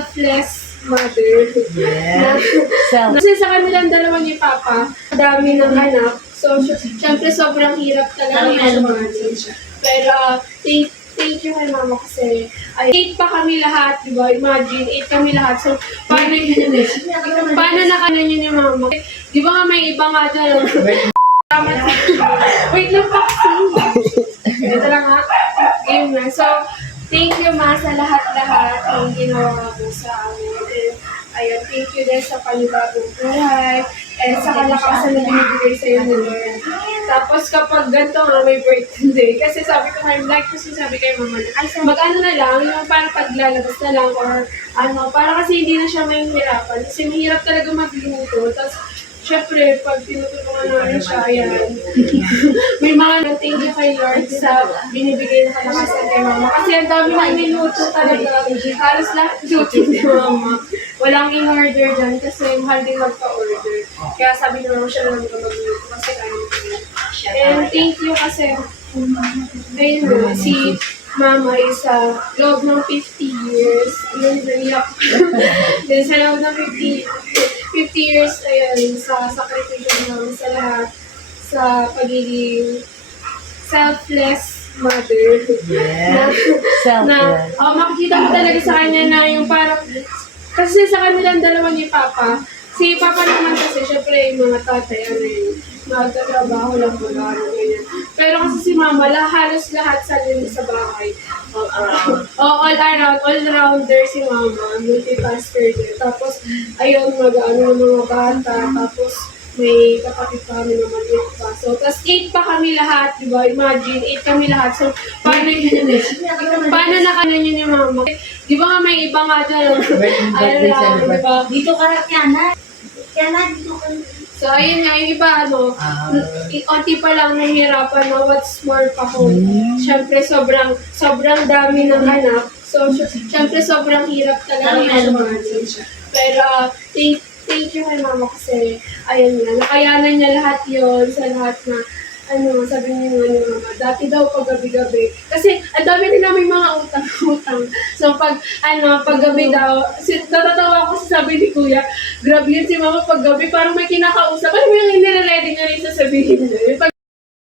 selfless mother. Yes. Kasi sa kanilang dalawa ni Papa, dami ng anak. So, syempre sobrang hirap talaga i-manage. Pero, thank you kay Mama kasi 8 pa kami lahat, di ba? Imagine, 8 kami lahat. So, paano na kanan yun ni Mama? Di ba nga may iba nga dyan? Wait lang pa kasi. Ito lang nga. Game na. So, thank you Ma sa lahat-lahat ng ginawa mo sa amin. And, ayun, thank you din sa panibagong buhay. And sa kalakasan na binibigay sa'yo ni Lord. Tapos kapag ganito nga may birthday, kasi sabi ko kay like kasi sabi kay Mama na, mag-ano na lang, yung parang paglalabas na lang or ano, para kasi hindi na siya mahihirapan. Kasi mahirap talaga maglimuto. Tapos, syempre, pag tinutulungan namin siya, ayan. May mga thank you kay Lord sa binibigay na kalakasan kay Mama. Kasi ang dami na niluto talaga. Halos lahat luto ni Mama. Walang in-order dyan kasi mahal din magpa-order. Kaya sabi niya siya na lang mag-luto kasi kaya niya. And thank you kasi, ayun na, si Mama is sa loob ng 50 years. Yun, naniyak. Then sa loob ng 50 years, ayun, sa sakripisyo namin sa lahat, sa pagiging selfless mother. Yes. Makikita mo talaga sa kanya na yung parang, kasi sa kanilang dalawa ni Papa, si Papa naman kasi, syempre, yung mga tatay, ano yun, magtatrabaho lang po lang, ganyan. Pero kasi si Mama, halos lahat sa bahay. All-rounder si Mama, multitasker din. Tapos, ayun, mag-ano ng mga bata, tapos may kapatid pa kami na maliit pa. So, tapos 8 pa kami lahat, di ba? Imagine, 8 kami lahat. So, paano na kanan yun ni Mama? Di ba nga may iba nga dyan? Di ba? Dito ka na, Kiana. Kiana, dito ka na. So, ayun nga, yung iba, onti pa lang nahihirapan na what's more pa ko. Siyempre, sobrang dami ng anak. So, siyempre, sobrang hirap talaga i-manage. Pero, thank you kay Mama kasi, ayun nga, nakayanan niya lahat yon sa lahat na, sabi niya nga ni Mama, dati daw pag gabi-gabi. Kasi, ang dami din namin mga utang-utang. So, pag gabi daw, natatawa ko sa sabi ni Kuya, grabe yun si Mama pag gabi, parang may kinakausap. Alam mo yung nire-ready niya rin sasabihin niya.